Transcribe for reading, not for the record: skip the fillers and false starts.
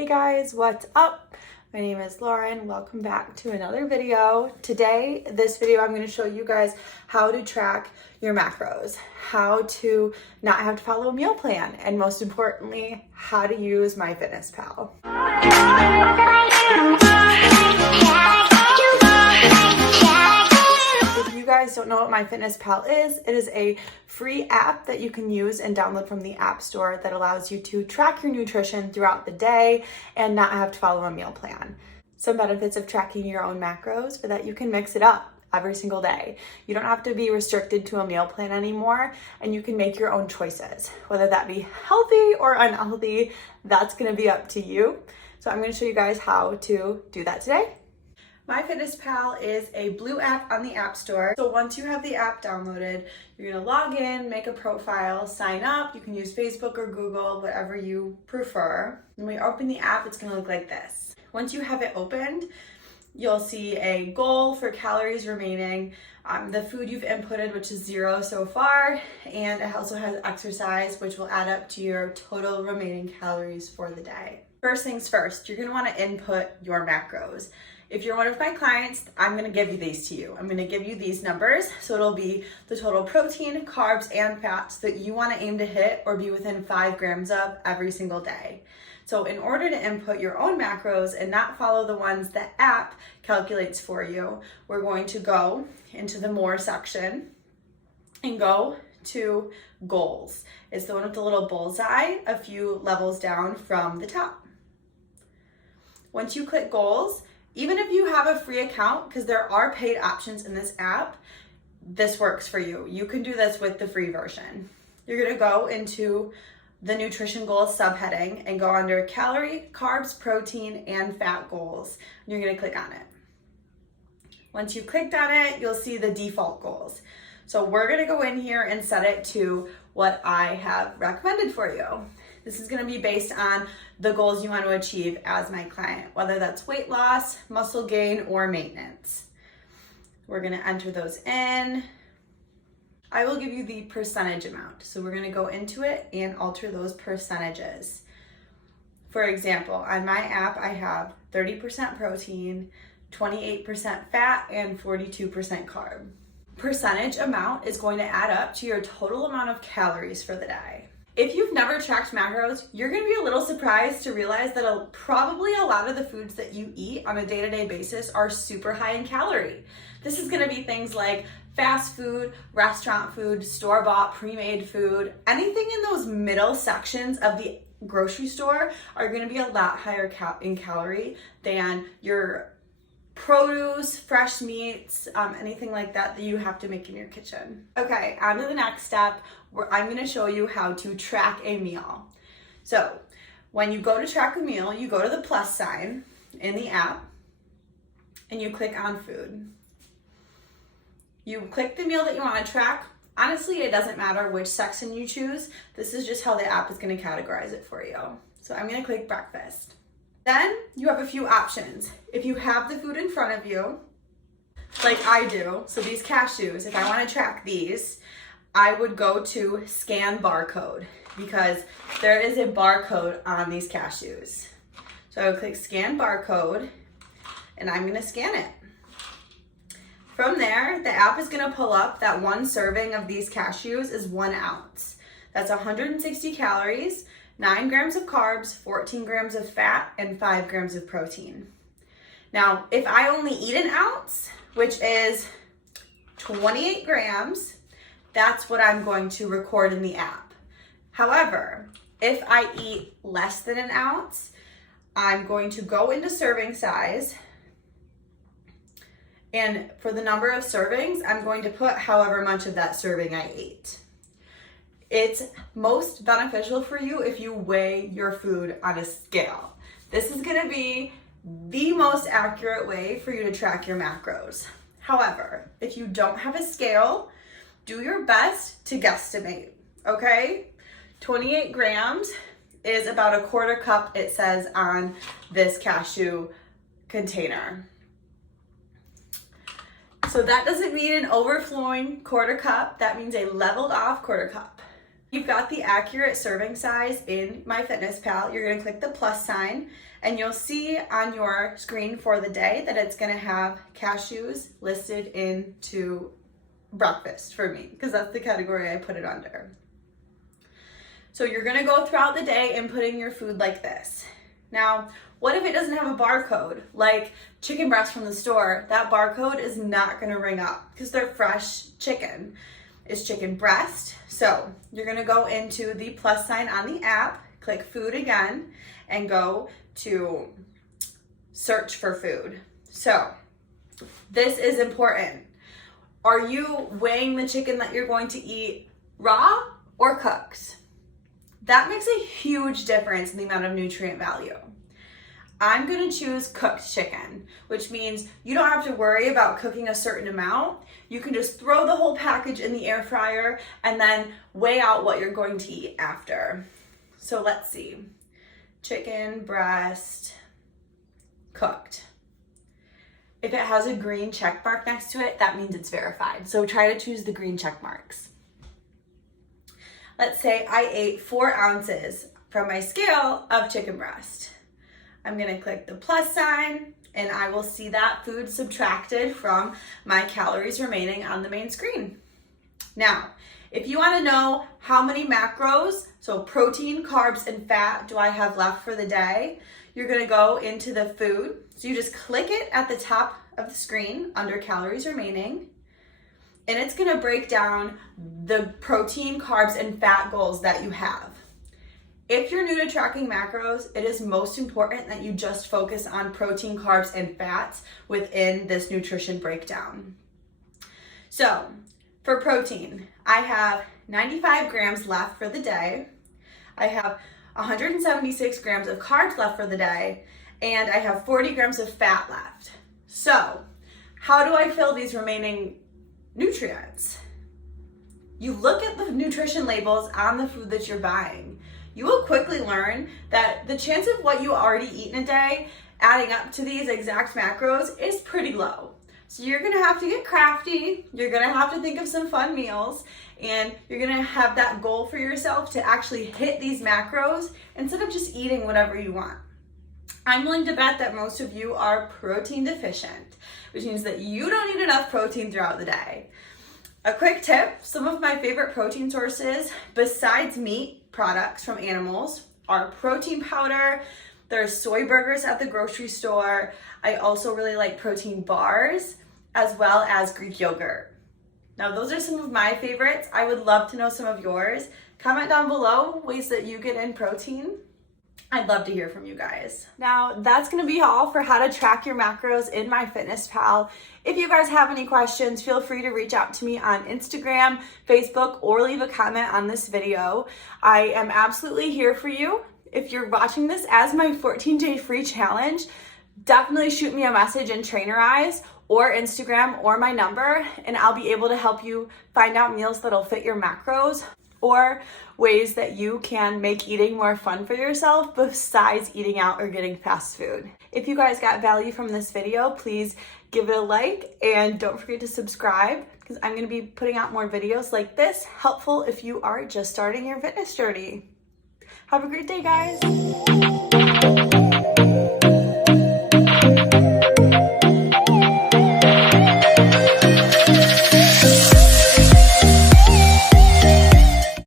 Hey guys, what's up? My name is Lauren. Welcome back to another video. Today, this video, I'm going to show you guys how to track your macros, how to not have to follow a meal plan, and most importantly, how to use MyFitnessPal. If you guys don't know what MyFitnessPal is, it is a free app that you can use and download from the App Store that allows you to track your nutrition throughout the day and not have to follow a meal plan. Some benefits of tracking your own macros are that you can mix it up every single day. You don't have to be restricted to a meal plan anymore, and you can make your own choices. Whether that be healthy or unhealthy, that's going to be up to you. So I'm going to show you guys how to do that today. MyFitnessPal is a blue app on the App Store. So once you have the app downloaded, you're gonna log in, make a profile, sign up. You can use Facebook or Google, whatever you prefer. When we open the app, it's gonna look like this. Once you have it opened, you'll see a goal for calories remaining, the food you've inputted, which is 0 so far, and it also has exercise, which will add up to your total remaining calories for the day. First things first, you're gonna wanna input your macros. If you're one of my clients, I'm gonna give you these to you. I'm gonna give you these numbers. So it'll be the total protein, carbs, and fats that you wanna aim to hit or be within 5 grams of every single day. So in order to input your own macros and not follow the ones the app calculates for you, we're going to go into the More section and go to Goals. It's the one with the little bullseye a few levels down from the top. Once you click Goals, even if you have a free account, because there are paid options in this app, this works for you. You can do this with the free version. You're gonna go into the nutrition goals subheading and go under calorie, carbs, protein, and fat goals. You're gonna click on it. Once you've clicked on it, you'll see the default goals. So we're gonna go in here and set it to what I have recommended for you. This is gonna be based on the goals you want to achieve as my client, whether that's weight loss, muscle gain, or maintenance. We're gonna enter those in. I will give you the percentage amount. So we're gonna go into it and alter those percentages. For example, on my app, I have 30% protein, 28% fat, and 42% carb. Percentage amount is going to add up to your total amount of calories for the day. If you've never tracked macros, you're gonna be a little surprised to realize that probably a lot of the foods that you eat on a day-to-day basis are super high in calorie. This is gonna be things like fast food, restaurant food, store-bought, pre-made food. Anything in those middle sections of the grocery store are gonna be a lot higher in calorie than your produce, fresh meats, anything like that that you have to make in your kitchen. Okay, on to the next step, where I'm gonna show you how to track a meal. So when you go to track a meal, you go to the plus sign in the app and you click on food. You click the meal that you wanna track. Honestly, it doesn't matter which section you choose. This is just how the app is gonna categorize it for you. So I'm gonna click breakfast. Then you have a few options. If you have the food in front of you, like I do, so these cashews, if I want to track these, I would go to scan barcode because there is a barcode on these cashews. So I would click scan barcode and I'm going to scan it. From there, the app is going to pull up that one serving of these cashews is 1 ounce. That's 160 calories. 9 grams of carbs, 14 grams of fat, and 5 grams of protein. Now, if I only eat 1 ounce, which is 28 grams, that's what I'm going to record in the app. However, if I eat less than 1 ounce, I'm going to go into serving size, and for the number of servings, I'm going to put however much of that serving I ate. It's most beneficial for you if you weigh your food on a scale. This is gonna be the most accurate way for you to track your macros. However, if you don't have a scale, do your best to guesstimate, okay? 28 grams is about 1/4 cup, it says on this cashew container. So that doesn't mean an overflowing 1/4 cup, that means a leveled off 1/4 cup. You've got the accurate serving size in MyFitnessPal. You're gonna click the plus sign and you'll see on your screen for the day that it's gonna have cashews listed into breakfast for me, because that's the category I put it under. So you're gonna go throughout the day inputting your food like this. Now, what if it doesn't have a barcode, like chicken breast from the store? That barcode is not gonna ring up because they're fresh chicken. It's chicken breast. So you're gonna go into the plus sign on the app, click food again, and go to search for food. So this is important. Are you weighing the chicken that you're going to eat raw or cooked? That makes a huge difference in the amount of nutrient value. I'm gonna choose cooked chicken, which means you don't have to worry about cooking a certain amount. You can just throw the whole package in the air fryer and then weigh out what you're going to eat after. So let's see. Chicken breast, cooked. If it has a green check mark next to it, that means it's verified. So try to choose the green check marks. Let's say I ate 4 ounces from my scale of chicken breast. I'm gonna click the plus sign and I will see that food subtracted from my calories remaining on the main screen. Now, if you wanna know how many macros, so protein, carbs, and fat, do I have left for the day, you're gonna go into the food. So you just click it at the top of the screen under calories remaining, and it's gonna break down the protein, carbs, and fat goals that you have. If you're new to tracking macros, it is most important that you just focus on protein, carbs, and fats within this nutrition breakdown. So for protein, I have 95 grams left for the day. I have 176 grams of carbs left for the day, and I have 40 grams of fat left. So how do I fill these remaining nutrients? You look at the nutrition labels on the food that you're buying. You will quickly learn that the chance of what you already eat in a day adding up to these exact macros is pretty low. So you're gonna have to get crafty, you're gonna have to think of some fun meals, and you're gonna have that goal for yourself to actually hit these macros instead of just eating whatever you want. I'm willing to bet that most of you are protein deficient, which means that you don't eat enough protein throughout the day. A quick tip, some of my favorite protein sources besides meat products from animals are protein powder. There's soy burgers at the grocery store. I also really like protein bars as well as Greek yogurt. Now those are some of my favorites. I would love to know some of yours. Comment down below ways that you get in protein. I'd love to hear from you guys. Now that's gonna be all for how to track your macros in MyFitnessPal. If you guys have any questions, feel free to reach out to me on Instagram, Facebook, or leave a comment on this video. I am absolutely here for you. If you're watching this as my 14-day free challenge, definitely shoot me a message in Trainer Eyes or Instagram or my number, and I'll be able to help you find out meals that'll fit your macros or ways that you can make eating more fun for yourself besides eating out or getting fast food. If you guys got value from this video, please give it a like and don't forget to subscribe, because I'm going to be putting out more videos like this, helpful if you are just starting your fitness journey. Have a great day, guys.